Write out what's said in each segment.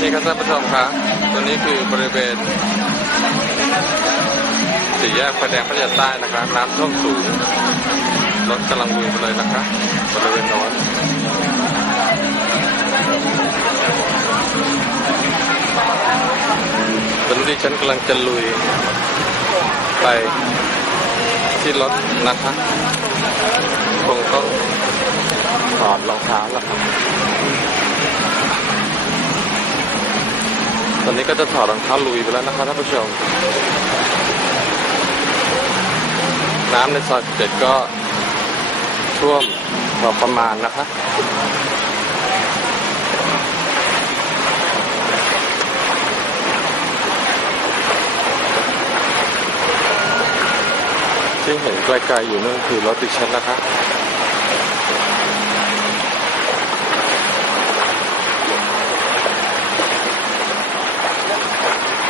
นี่ครับท่านผู้ชมครับตัวนี้คือบริเวณสี่แยกไฟแดงพระยาใต้นะครับ น้ำท่วมสูงรถกำลังลุยไปเลยนะครับบริเวณโน้นตอนนี้ฉันกำลังจะลุยไปที่รถนะคะคงต้องถอดรองเท้าแล้วครับ อนนี้ก็จะถอดรองเท้าลุยไปแล้วนะครับท่านผู้ชม น้ำในซอย11ก็ท่วมพอประมาณนะคะที่เห็นไกลๆอยู่นั่นคือรถดิฉันนะคะ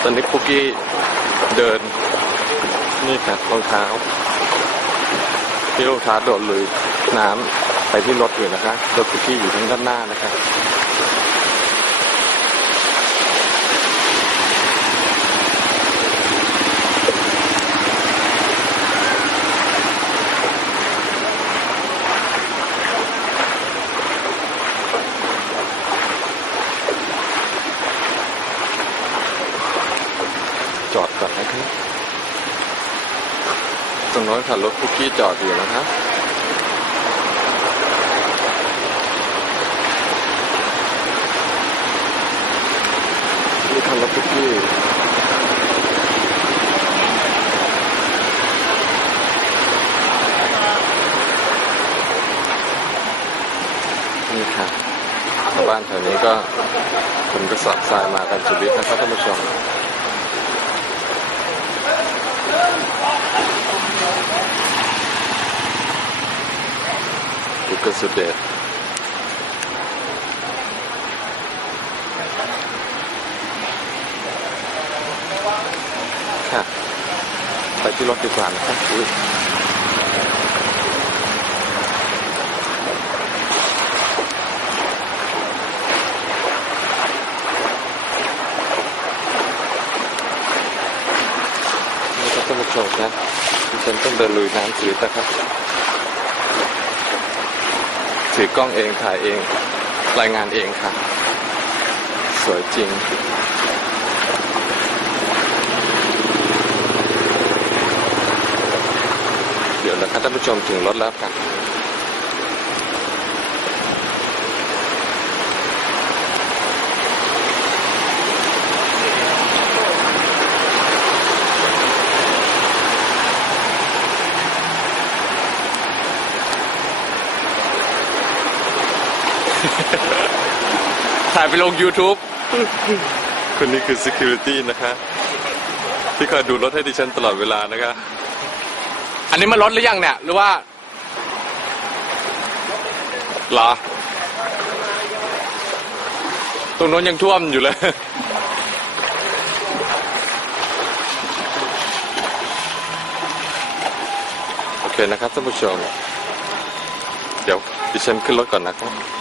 ตอนนี้คุกกี้เดิน นี่ค่ะรองเท้าที่ลูกท้าโดดลุยน้ำไปที่รถอยู่นะคะรถคุกกี้อยู่ทางด้านหน้านะคะ จอดก่อนนะครับตรงโน้นค่ะรถคุกกี้จอดอยู่นะครับนี่คันรถคุกกี้นี่ค่ะชาวบ้านแถวนี้ก็คนก็สอบทรายมากันสุดฤทธิ์นะครับท่านผู้ชม อุกสุดเดชค่ะไปที่รถดีกว่านะครับอุ๊ยนี่ครับท่านผู้ชมนะ ดิฉันต้องเดินลุยน้ำชีวิตนะครับ ถือกล้องเองถ่ายเอง รายงานเองค่ะ สวยจริงเดี๋ยวนะครับท่านผู้ชมถึงรถแล้วค่ะ ถ่ายไปลง YouTube คนนี้คือ Security นะคะ ที่คอยดูรถให้ดิฉันตลอดเวลานะคะ อันนี้มันลดหรือยังเนี่ย หรือว่าเหรอ ตรงโน้นยังท่วมอยู่เลยโอเคนะครับท่านผู้ชม เดี๋ยวดิฉันขึ้นรถก่อนนะครับ